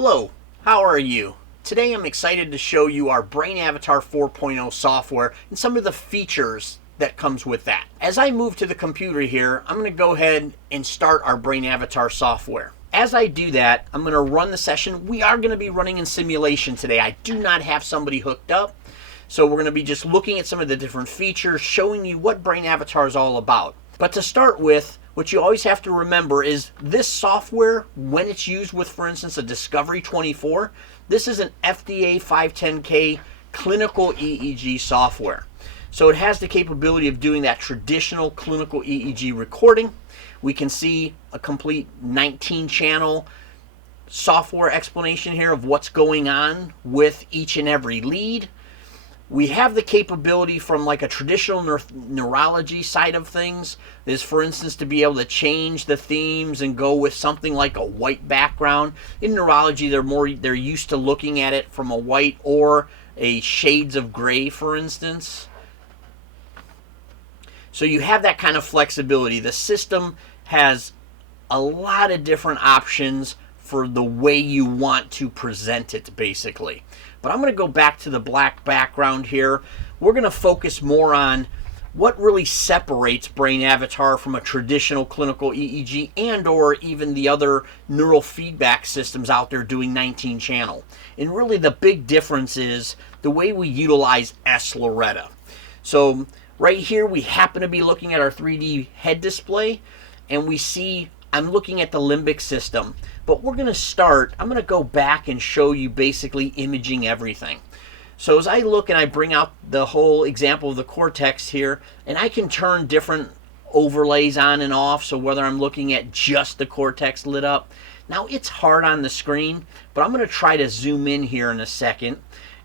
Hello, how are you? Today I'm excited to show you our BrainAvatar 4.0 software and some of the features that comes with that. As I move to the computer here, I'm going to go ahead and start our BrainAvatar software. As I do that, I'm going to run the session. We are going to be running in simulation today. I do not have somebody hooked up, so we're going to be just looking at some of the different features, showing you what BrainAvatar is all about. But to start with, what you always have to remember is this software, when it's used with, for instance, a Discovery 24, this is an FDA 510K clinical EEG software. So it has the capability of doing that traditional clinical EEG recording. We can see a complete 19-channel software explanation here of what's going on with each and every lead. We have the capability from like a traditional neurology side of things, is for instance to be able to change the themes and go with something like a white background. In neurology, they're used to looking at it from a white or a shades of gray, for instance. So you have that kind of flexibility. The system has a lot of different options for the way you want to present it, basically. But I'm going to go back to the black background here. We're going to focus more on what really separates BrainAvatar from a traditional clinical EEG and or even the other neural feedback systems out there doing 19 channel. And really the big difference is the way we utilize S-Loretta. So right here we happen to be looking at our 3D head display, and we see I'm looking at the limbic system. But we're going to start, I'm going to go back and show you basically imaging everything. So as I look and I bring out the whole example of the cortex here, and I can turn different overlays on and off, so whether I'm looking at just the cortex lit up. Now it's hard on the screen, but I'm going to try to zoom in here in a second.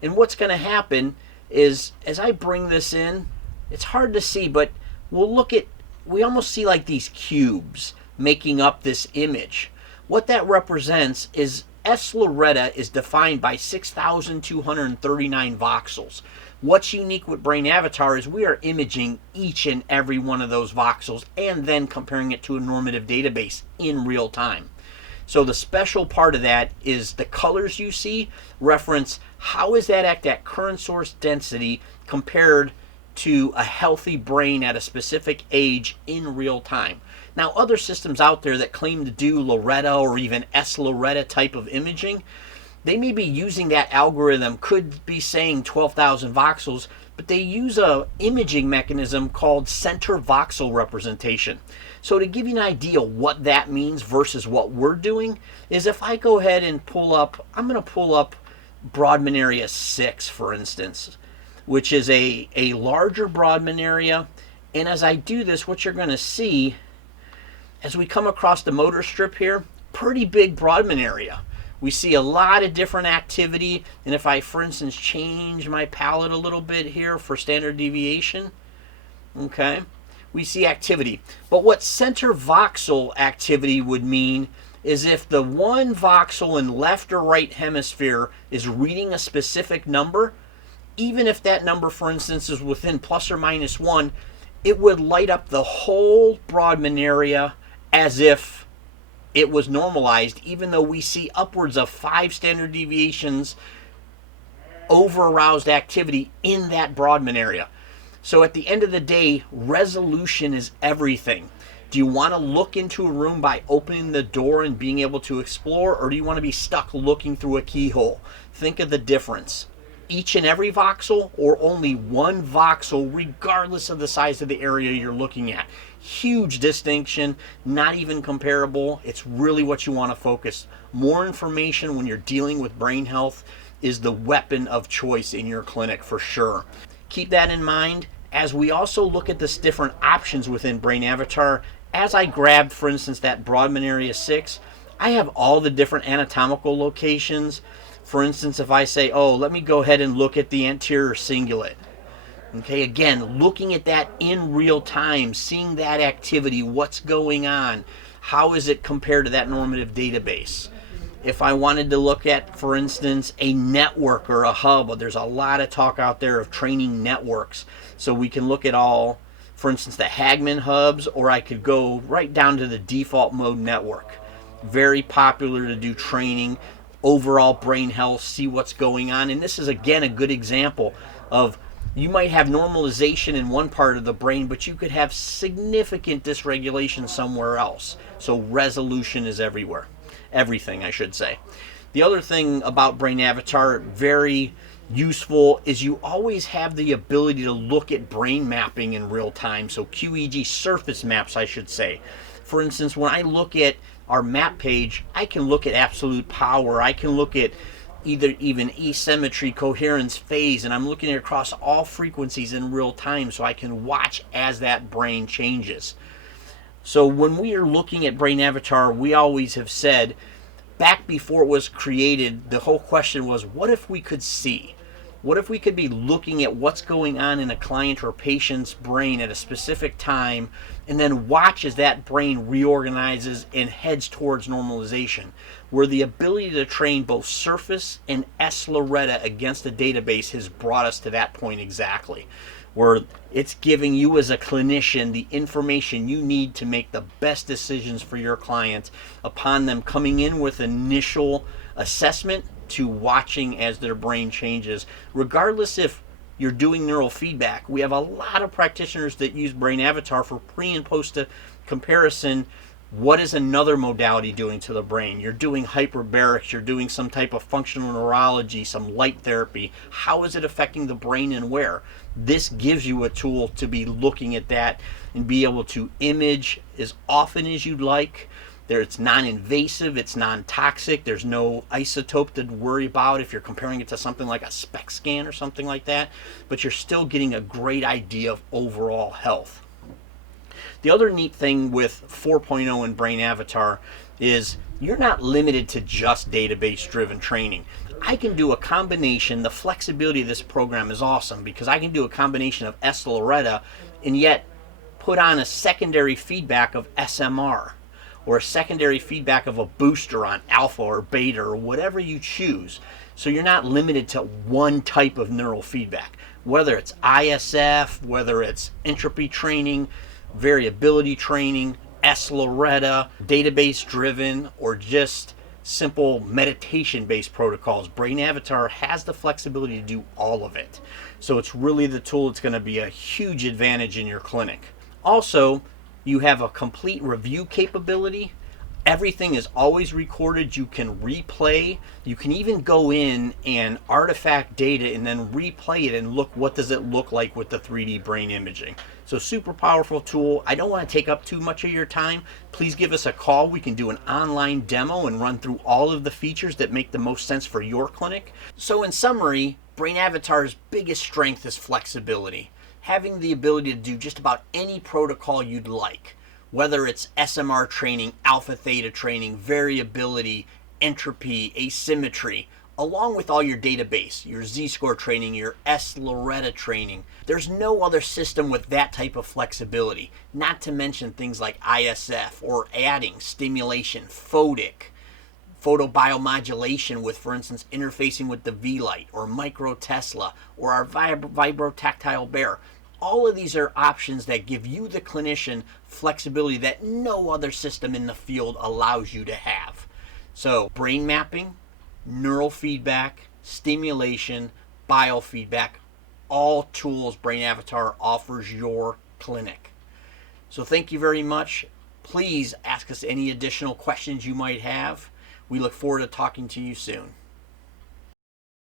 And what's going to happen is as I bring this in, it's hard to see, but we almost see like these cubes making up this image. What that represents is S-Loretta is defined by 6,239 voxels. What's unique with BrainAvatar is we are imaging each and every one of those voxels and then comparing it to a normative database in real time. So the special part of that is the colors you see reference how is that at that current source density compared to a healthy brain at a specific age in real time. Now, other systems out there that claim to do Loretta or even S-Loretta type of imaging, they may be using that algorithm, could be saying 12,000 voxels, but they use a imaging mechanism called center voxel representation. So to give you an idea what that means versus what we're doing, is if I go ahead and pull up, I'm going to pull up Brodmann area 6, for instance, which is a larger Brodmann area. And as I do this, what you're going to see as we come across the motor strip here, pretty big Brodmann area. We see a lot of different activity, and if I, for instance, change my palette a little bit here for standard deviation, okay, we see activity. But what center voxel activity would mean is if the one voxel in left or right hemisphere is reading a specific number, even if that number, for instance, is within plus or minus 1, it would light up the whole Brodmann area as if it was normalized, even though we see upwards of 5 standard deviations over aroused activity in that Brodmann area. So at the end of the day, resolution is everything. Do you want to look into a room by opening the door and being able to explore, or do you want to be stuck looking through a keyhole? Think of the difference. Each and every voxel, or only one voxel regardless of the size of the area you're looking at. Huge distinction, not even comparable. It's really what you want to focus. More information when you're dealing with brain health is the weapon of choice in your clinic for sure. Keep that in mind as we also look at this different options within BrainAvatar. As I grabbed, for instance, that Brodmann area 6, I have all the different anatomical locations. For instance, if I say, oh, let me go ahead and look at the anterior cingulate. Okay, again, looking at that in real time, seeing that activity, what's going on, how is it compared to that normative database? If I wanted to look at, for instance, a network or a hub, there's a lot of talk out there of training networks. So we can look at all, for instance, the Hagman hubs, or I could go right down to the default mode network. Very popular to do training. overall brain health, see what's going on. And this is, again, a good example of you might have normalization in one part of the brain, but you could have significant dysregulation somewhere else. So resolution is everywhere. Everything, I should say. The other thing about BrainAvatar, very useful, is you always have the ability to look at brain mapping in real time. So QEEG surface maps, I should say. For instance, when I look at our map page, I can look at absolute power. I can look at even asymmetry, coherence, phase, and I'm looking at across all frequencies in real time, so I can watch as that brain changes. So when we are looking at BrainAvatar, we always have said, back before it was created, the whole question was, what if we could see? What if we could be looking at what's going on in a client or patient's brain at a specific time, and then watch as that brain reorganizes and heads towards normalization, where the ability to train both surface and S-Loretta against the database has brought us to that point exactly, where it's giving you as a clinician the information you need to make the best decisions for your client upon them coming in with initial assessment to watching as their brain changes. Regardless if you're doing neural feedback, we have a lot of practitioners that use BrainAvatar for pre and post comparison. What is another modality doing to the brain? You're doing hyperbarics, you're doing some type of functional neurology, some light therapy. How is it affecting the brain and where? This gives you a tool to be looking at that and be able to image as often as you'd like. It's non-invasive, it's non-toxic, there's no isotope to worry about if you're comparing it to something like a SPECT scan or something like that, but you're still getting a great idea of overall health. The other neat thing with 4.0 and BrainAvatar is you're not limited to just database-driven training. I can do a combination. The flexibility of this program is awesome because I can do a combination of S-Loretta and yet put on a secondary feedback of SMR, or a secondary feedback of a booster on alpha or beta or whatever you choose. So you're not limited to one type of neural feedback, whether it's ISF, whether it's entropy training, variability training, S-Loretta, database driven, or just simple meditation based protocols. BrainAvatar has the flexibility to do all of it. So it's really the tool that's going to be a huge advantage in your clinic. Also, you have a complete review capability. Everything is always recorded. You can replay. You can even go in and artifact data and then replay it and look what does it look like with the 3D brain imaging. So super powerful tool. I don't want to take up too much of your time. Please give us a call. We can do an online demo and run through all of the features that make the most sense for your clinic. So in summary, BrainAvatar's biggest strength is flexibility. Having the ability to do just about any protocol you'd like, whether it's SMR training, alpha theta training, variability, entropy, asymmetry, along with all your database, your Z-score training, your S-Loretta training. There's no other system with that type of flexibility, not to mention things like ISF or adding stimulation, photobiomodulation with, for instance, interfacing with the V-Light or micro Tesla or our vibrotactile bear. All of these are options that give you, the clinician, flexibility that no other system in the field allows you to have. So brain mapping, neural feedback, stimulation, biofeedback, all tools BrainAvatar offers your clinic. So thank you very much. Please ask us any additional questions you might have. We look forward to talking to you soon.